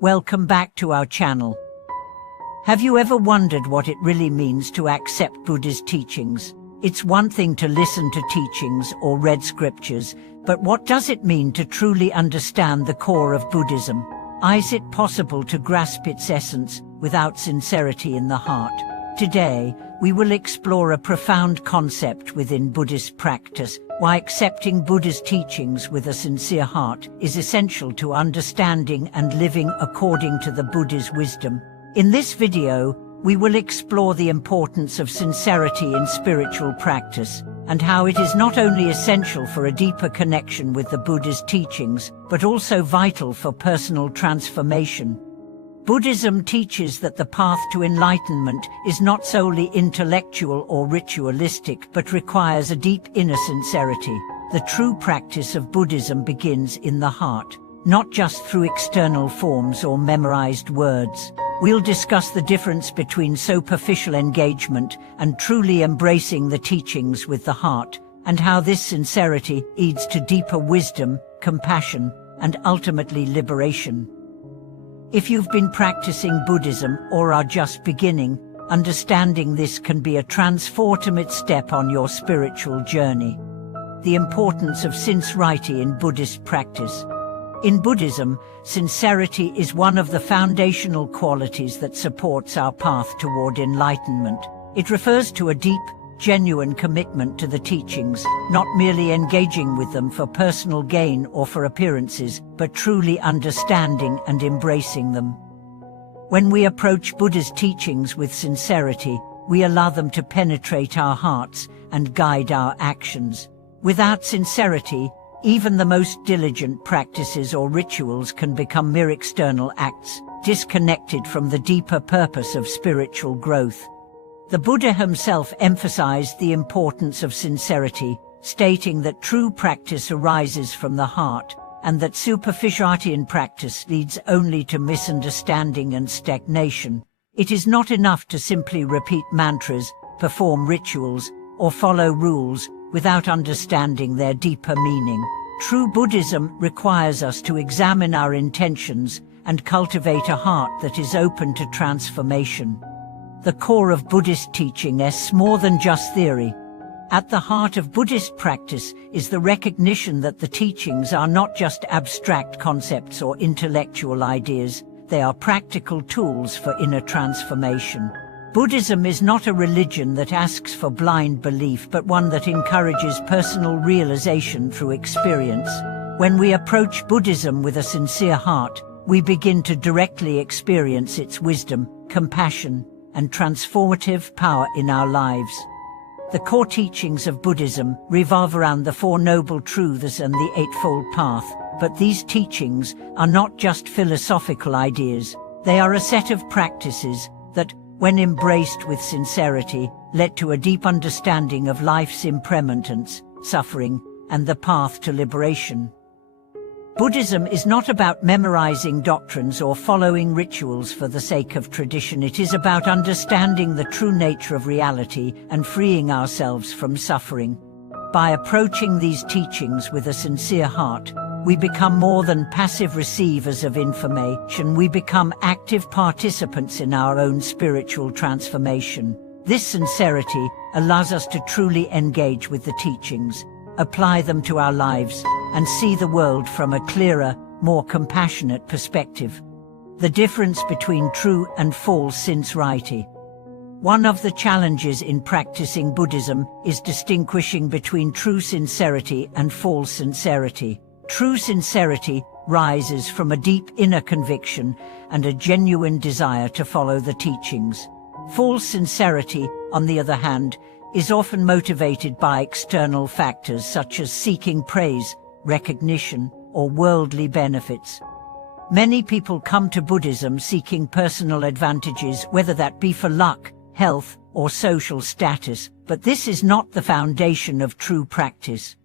Welcome back to our channel. Have you ever wondered what it really means to accept Buddha's teachings? It's one thing to listen to teachings or read scriptures, but what does it mean to truly understand the core of Buddhism? Is it possible to grasp its essence without sincerity in the heart? Today, we will explore a profound concept within Buddhist practice: why accepting Buddha's teachings with a sincere heart is essential to understanding and living according to the Buddha's wisdom. In this video, we will explore the importance of sincerity in spiritual practice, and how it is not only essential for a deeper connection with the Buddha's teachings, but also vital for personal transformation. Buddhism teaches that the path to enlightenment is not solely intellectual or ritualistic, but requires a deep inner sincerity. The true practice of Buddhism begins in the heart, not just through external forms or memorized words. We'll discuss the difference between superficial engagement and truly embracing the teachings with the heart, and how this sincerity leads to deeper wisdom, compassion, and ultimately liberation. If you've been practicing Buddhism or are just beginning, understanding this can be a transformative step on your spiritual journey. The importance of sincerity in Buddhist practice. In Buddhism, sincerity is one of the foundational qualities that supports our path toward enlightenment. It refers to a deep, genuine commitment to the teachings, not merely engaging with them for personal gain or for appearances, but truly understanding and embracing them. When we approach Buddha's teachings with sincerity, we allow them to penetrate our hearts and guide our actions. Without sincerity, even the most diligent practices or rituals can become mere external acts, disconnected from the deeper purpose of spiritual growth. The Buddha himself emphasized the importance of sincerity, stating that true practice arises from the heart, and that superficiality in practice leads only to misunderstanding and stagnation. It is not enough to simply repeat mantras, perform rituals, or follow rules without understanding their deeper meaning. True Buddhism requires us to examine our intentions and cultivate a heart that is open to transformation. The core of Buddhist teaching is more than just theory. At the heart of Buddhist practice is the recognition that the teachings are not just abstract concepts or intellectual ideas, they are practical tools for inner transformation. Buddhism is not a religion that asks for blind belief, but one that encourages personal realization through experience. When we approach Buddhism with a sincere heart, we begin to directly experience its wisdom, compassion, and transformative power in our lives. The core teachings of Buddhism revolve around the Four Noble Truths and the Eightfold Path, but these teachings are not just philosophical ideas. They are a set of practices that, when embraced with sincerity, led to a deep understanding of life's impermanence, suffering, and the path to liberation. Buddhism is not about memorizing doctrines or following rituals for the sake of tradition. It is about understanding the true nature of reality and freeing ourselves from suffering. By approaching these teachings with a sincere heart, we become more than passive receivers of information. We become active participants in our own spiritual transformation. This sincerity allows us to truly engage with the teachings, apply them to our lives, and see the world from a clearer, more compassionate perspective. The difference between true and false sincerity. One of the challenges in practicing Buddhism is distinguishing between true sincerity and false sincerity. True sincerity rises from a deep inner conviction and a genuine desire to follow the teachings. False sincerity, on the other hand, is often motivated by external factors such as seeking praise, recognition, or worldly benefits. Many people come to Buddhism seeking personal advantages, whether that be for luck, health, or social status, but this is not the foundation of true practice.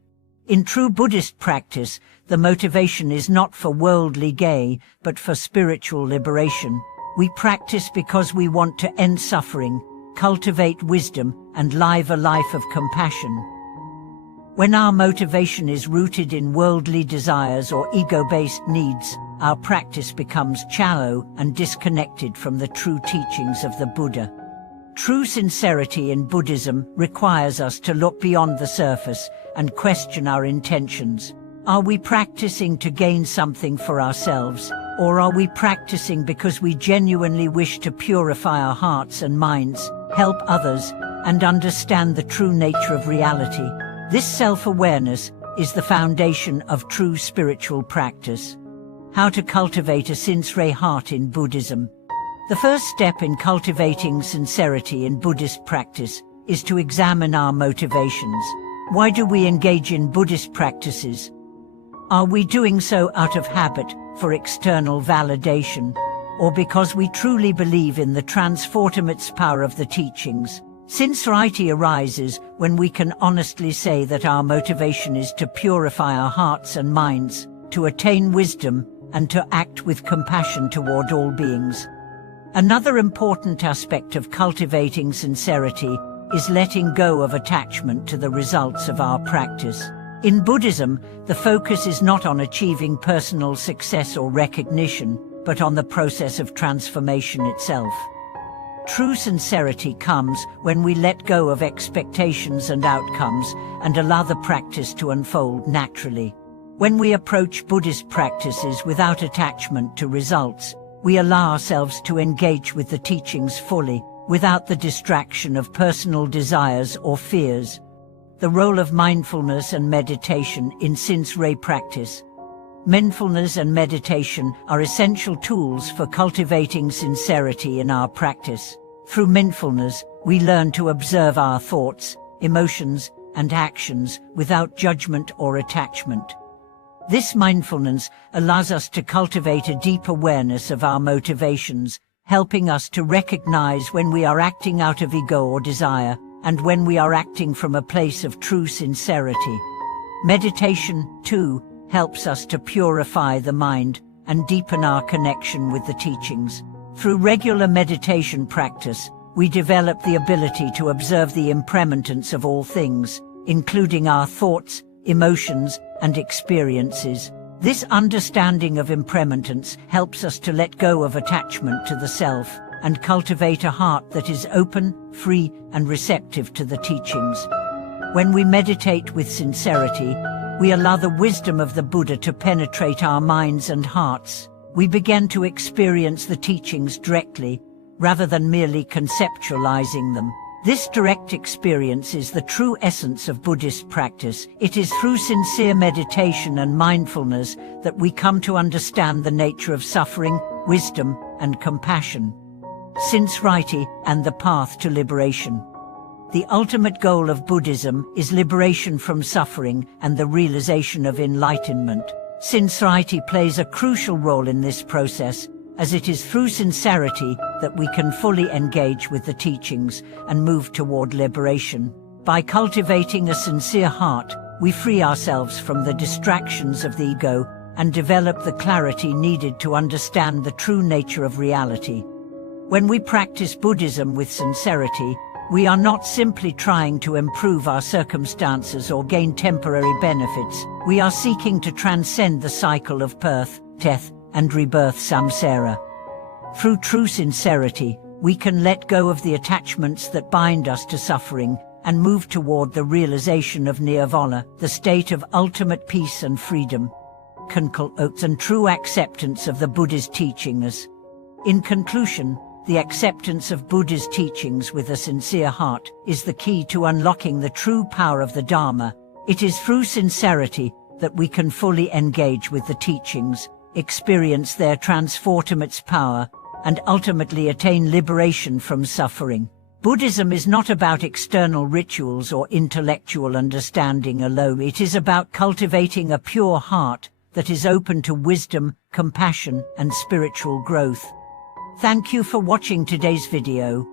In true Buddhist practice, the motivation is not for worldly gain, but for spiritual liberation. We practice because we want to end suffering, cultivate wisdom, and live a life of compassion. When our motivation is rooted in worldly desires or ego-based needs, our practice becomes shallow and disconnected from the true teachings of the Buddha. True sincerity in Buddhism requires us to look beyond the surface and question our intentions. Are we practicing to gain something for ourselves, or are we practicing because we genuinely wish to purify our hearts and minds, help others, and understand the true nature of reality? This self-awareness is the foundation of true spiritual practice. How to cultivate a sincere heart in Buddhism. The first step in cultivating sincerity in Buddhist practice is to examine our motivations. Why do we engage in Buddhist practices? Are we doing so out of habit, for external validation, or because we truly believe in the transformative power of the teachings? Sincerity arises when we can honestly say that our motivation is to purify our hearts and minds, to attain wisdom, and to act with compassion toward all beings. Another important aspect of cultivating sincerity is letting go of attachment to the results of our practice. In Buddhism, the focus is not on achieving personal success or recognition, but on the process of transformation itself. True sincerity comes when we let go of expectations and outcomes and allow the practice to unfold naturally. When we approach Buddhist practices without attachment to results, we allow ourselves to engage with the teachings fully, without the distraction of personal desires or fears. The role of mindfulness and meditation in sincere practice. Mindfulness and meditation are essential tools for cultivating sincerity in our practice. Through mindfulness, we learn to observe our thoughts, emotions, and actions without judgment or attachment. This mindfulness allows us to cultivate a deep awareness of our motivations, helping us to recognize when we are acting out of ego or desire, and when we are acting from a place of true sincerity. Meditation, too, helps us to purify the mind and deepen our connection with the teachings. Through regular meditation practice, we develop the ability to observe the impermanence of all things, including our thoughts, emotions, and experiences. This understanding of impermanence helps us to let go of attachment to the self and cultivate a heart that is open, free, and receptive to the teachings. When we meditate with sincerity, we allow the wisdom of the Buddha to penetrate our minds and hearts. We begin to experience the teachings directly, rather than merely conceptualizing them. This direct experience is the true essence of Buddhist practice. It is through sincere meditation and mindfulness that we come to understand the nature of suffering, wisdom, and compassion. Sincerity and the path to liberation. The ultimate goal of Buddhism is liberation from suffering and the realization of enlightenment. Sincerity plays a crucial role in this process, as it is through sincerity that we can fully engage with the teachings and move toward liberation. By cultivating a sincere heart, we free ourselves from the distractions of the ego and develop the clarity needed to understand the true nature of reality. When we practice Buddhism with sincerity, we are not simply trying to improve our circumstances or gain temporary benefits. We are seeking to transcend the cycle of birth, death, and rebirth samsara. Through true sincerity, we can let go of the attachments that bind us to suffering and move toward the realization of nirvana, the state of ultimate peace and freedom, and true acceptance of the Buddha's teachings. In conclusion, the acceptance of Buddha's teachings with a sincere heart is the key to unlocking the true power of the Dharma. It is through sincerity that we can fully engage with the teachings, experience their transformative power, and ultimately attain liberation from suffering. Buddhism is not about external rituals or intellectual understanding alone. It is about cultivating a pure heart that is open to wisdom, compassion, and spiritual growth. Thank you for watching today's video.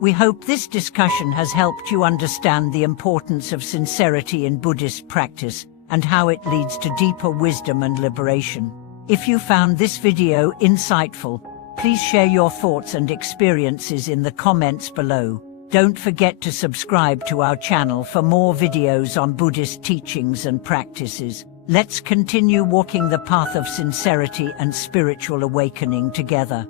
We hope this discussion has helped you understand the importance of sincerity in Buddhist practice and how it leads to deeper wisdom and liberation. If you found this video insightful, please share your thoughts and experiences in the comments below. Don't forget to subscribe to our channel for more videos on Buddhist teachings and practices. Let's continue walking the path of sincerity and spiritual awakening together.